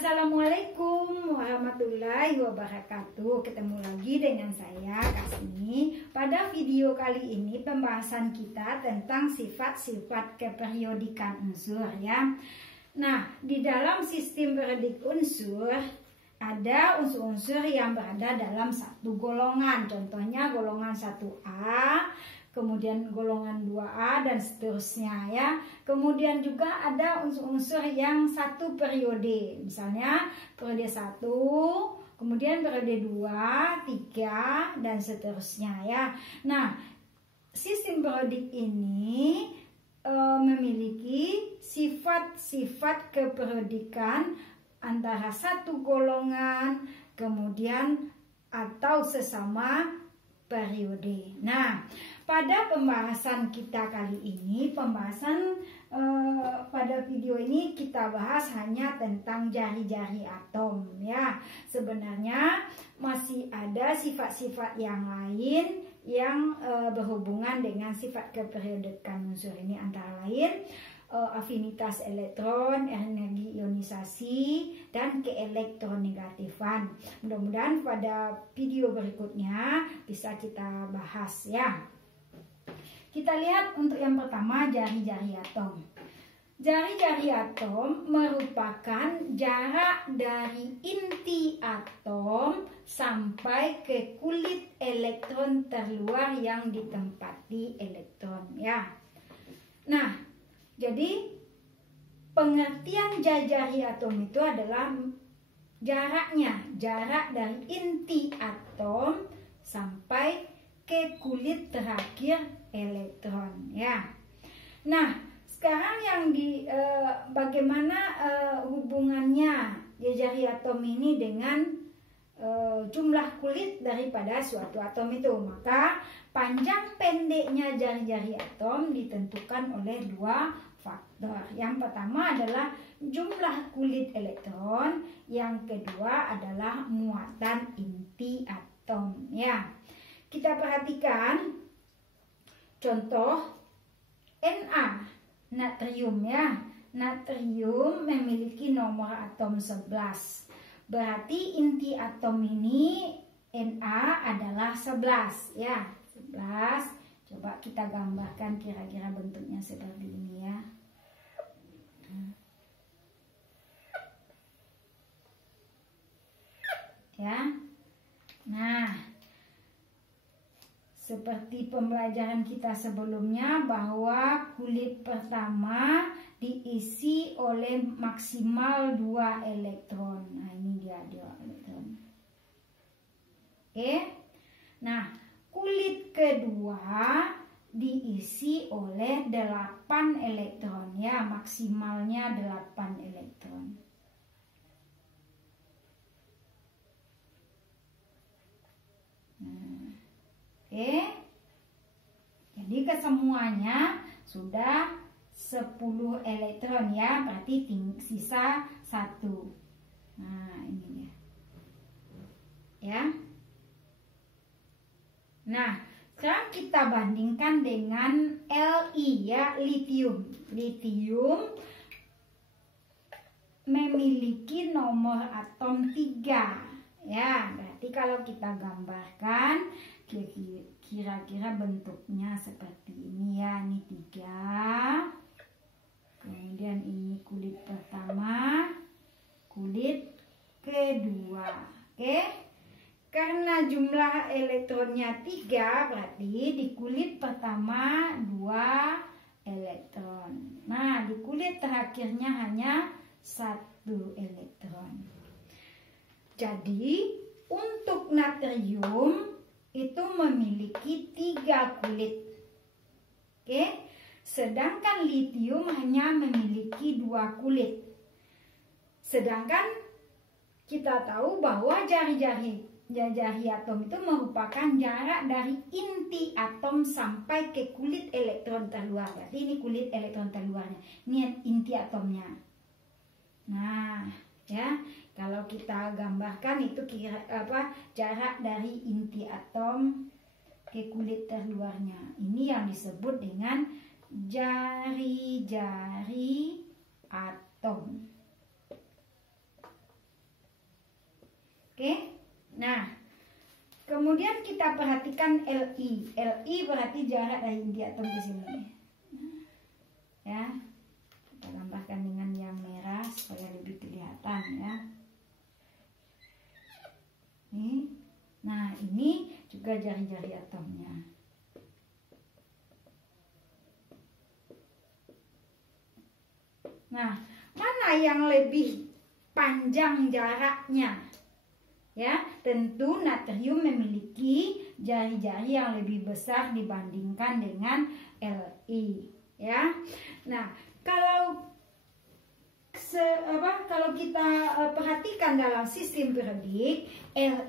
Assalamualaikum warahmatullahi wabarakatuh. Ketemu lagi dengan saya Kasmi. Pada video kali ini pembahasan kita tentang sifat-sifat keperiodikan unsur ya. Nah, di dalam sistem periodik unsur ada unsur-unsur yang berada dalam satu golongan. Contohnya golongan 1A, kemudian golongan 2A dan seterusnya ya. Kemudian juga ada unsur-unsur yang satu periode. Misalnya periode 1, kemudian periode 2, 3 dan seterusnya ya. Nah, sistem periodik ini memiliki sifat-sifat keperiodikan antara satu golongan kemudian atau sesama periode. Nah, pada pembahasan kita kali ini, pada video ini kita bahas hanya tentang jari-jari atom ya. Sebenarnya masih ada sifat-sifat yang lain yang berhubungan dengan sifat keperiodikan unsur ini, antara lain afinitas elektron, energi ionisasi, dan keelektronegatifan. Mudah-mudahan pada video berikutnya bisa kita bahas ya. Kita lihat untuk yang pertama, jari-jari atom. Jari-jari atom merupakan jarak dari inti atom sampai ke kulit elektron terluar yang ditempati elektron ya. Nah, jadi pengertian jari-jari atom itu adalah jaraknya, jarak dari inti atom sampai ke kulit terakhir elektron ya. Nah, sekarang yang bagaimana hubungannya jari atom ini dengan jumlah kulit daripada suatu atom itu? Maka panjang pendeknya jari-jari atom ditentukan oleh dua faktor. Yang pertama adalah jumlah kulit elektron, yang kedua adalah muatan inti atom ya. Kita perhatikan contoh Na, natrium ya. Natrium memiliki nomor atom 11. Berarti inti atom ini Na adalah 11 ya. 11. Coba kita gambarkan kira-kira bentuknya seperti ini ya. Ya. Nah, seperti pembelajaran kita sebelumnya bahwa kulit pertama diisi oleh maksimal 2 elektron. Nah, ini dia 2 elektron. Oke. Nah, kulit kedua diisi oleh 8 elektron ya, maksimalnya 8 elektron. Nah, oke. Jadi kesemuanya sudah 10 elektron ya, berarti sisa 1. Nah, ini dia. Ya. Nah, sekarang kita bandingkan dengan Li ya, litium. Litium memiliki nomor atom 3 ya. Berarti kalau kita gambarkan kira-kira bentuknya seperti ini ya. Ini 3. Kemudian ini kulit pertama, kulit kedua. Oke. Karena jumlah elektronnya 3, berarti di kulit pertama 2 elektron. Nah, di kulit terakhirnya hanya 1 elektron. Jadi, untuk natrium itu memiliki 3 kulit. Oke. Sedangkan litium hanya memiliki 2 kulit. Sedangkan kita tahu bahwa jari-jari atom itu merupakan jarak dari inti atom sampai ke kulit elektron terluar. Berarti ini kulit elektron terluarnya. Ini inti atomnya. Nah, ya, kalau kita gambarkan itu jarak dari inti atom ke kulit terluarnya. Ini yang disebut dengan jari-jari atom. Oke. Nah, kemudian kita perhatikan Li. Li berarti jarak dari inti atom ke sini. Ya. Kita tambahkan dengan yang merah supaya lebih kelihatan ya. Nih. Nah, ini juga jari-jari atomnya. Nah, mana yang lebih panjang jaraknya? Ya, tentu natrium memiliki jari-jari yang lebih besar dibandingkan dengan Li, ya. Nah, kalau kita perhatikan dalam sistem periodik,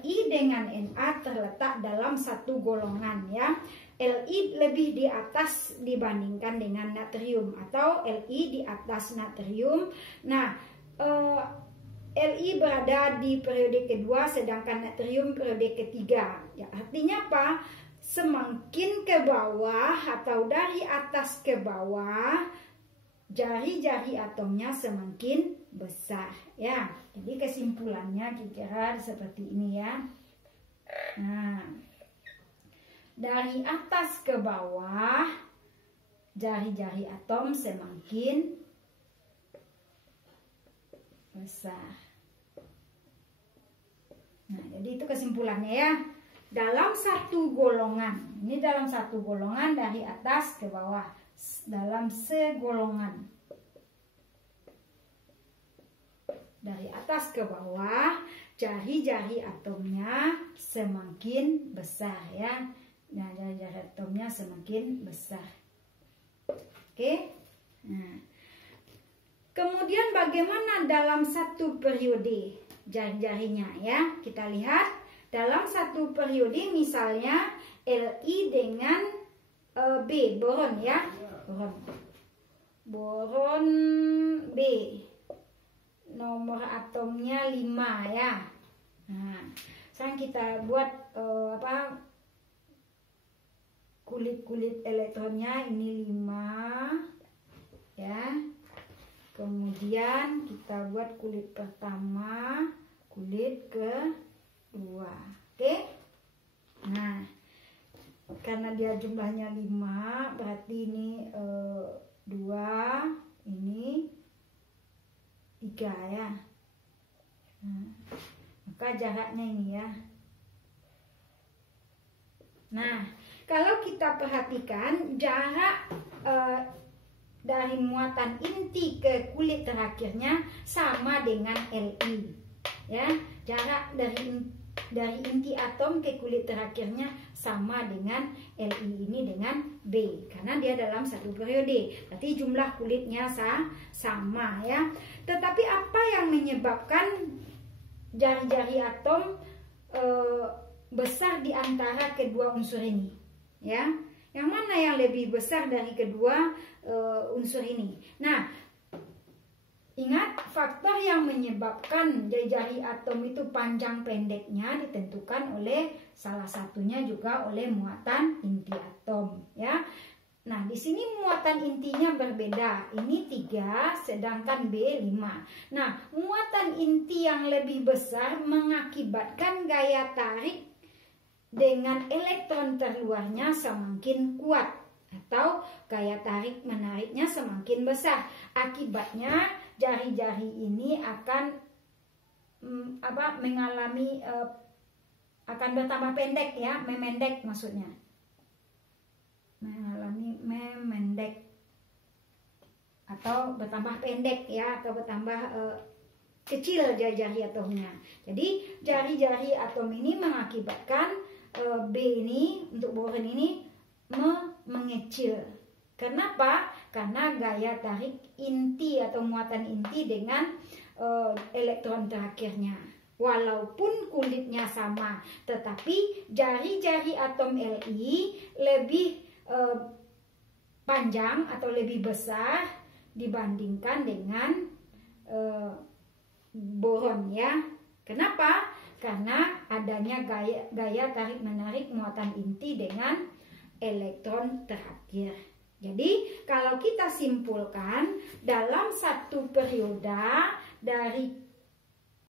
Li dengan Na terletak dalam satu golongan, ya. Li lebih di atas dibandingkan dengan natrium, atau Li di atas natrium. Nah, Li berada di periode kedua, sedangkan natrium periode ketiga. Ya, artinya apa? Semakin ke bawah atau dari atas ke bawah, jari-jari atomnya semakin besar. Ya, jadi kesimpulannya kira-kira seperti ini ya. Nah, dari atas ke bawah, jari-jari atom semakin besar. Nah, jadi itu kesimpulannya ya. Dalam satu golongan, ini dalam satu golongan dari atas ke bawah, dalam segolongan dari atas ke bawah, jari-jari atomnya semakin besar ya. Nah, jari-jari atomnya semakin besar. Oke. Nah, kemudian bagaimana dalam satu periode jari-jarinya ya? Kita lihat dalam satu periode, misalnya Li dengan B, boron ya, boron B, nomor atomnya 5 ya. Nah, sekarang kita buat kulit-kulit elektronnya, ini 5 ya. Kemudian kita buat kulit pertama, kulit kedua. Oke. Nah, karena dia jumlahnya 5, berarti ini 2, ini 3 ya. Nah, maka jaraknya ini ya. Nah, kalau kita perhatikan jarak dari muatan inti ke kulit terakhirnya sama dengan Li, ya. Jarak dari inti atom ke kulit terakhirnya sama dengan Li ini dengan B, karena dia dalam satu periode. Berarti jumlah kulitnya sama ya. Tetapi apa yang menyebabkan jari-jari atom besar di antara kedua unsur ini? Ya, yang mana yang lebih besar dari kedua unsur ini? Nah, ingat, faktor yang menyebabkan jari-jari atom itu panjang pendeknya ditentukan oleh salah satunya juga oleh muatan inti atom ya. Nah, di sini muatan intinya berbeda. Ini 3 sedangkan B 5. Nah, muatan inti yang lebih besar mengakibatkan gaya tarik dengan elektron terluarnya semakin kuat, atau gaya tarik menariknya semakin besar. Akibatnya jari-jari ini akan mengalami akan bertambah pendek ya, memendek maksudnya. Mengalami memendek atau bertambah pendek ya, atau bertambah kecil jari-jari atomnya. Jadi jari-jari atom ini mengakibatkan B ini untuk boron ini mengecil. Kenapa? Karena gaya tarik inti atau muatan inti dengan elektron terakhirnya. Walaupun kulitnya sama, tetapi jari-jari atom Li lebih panjang atau lebih besar dibandingkan dengan boron ya. Kenapa? Karena adanya gaya tarik menarik muatan inti dengan elektron terakhir. Jadi kalau kita simpulkan, dalam satu periode dari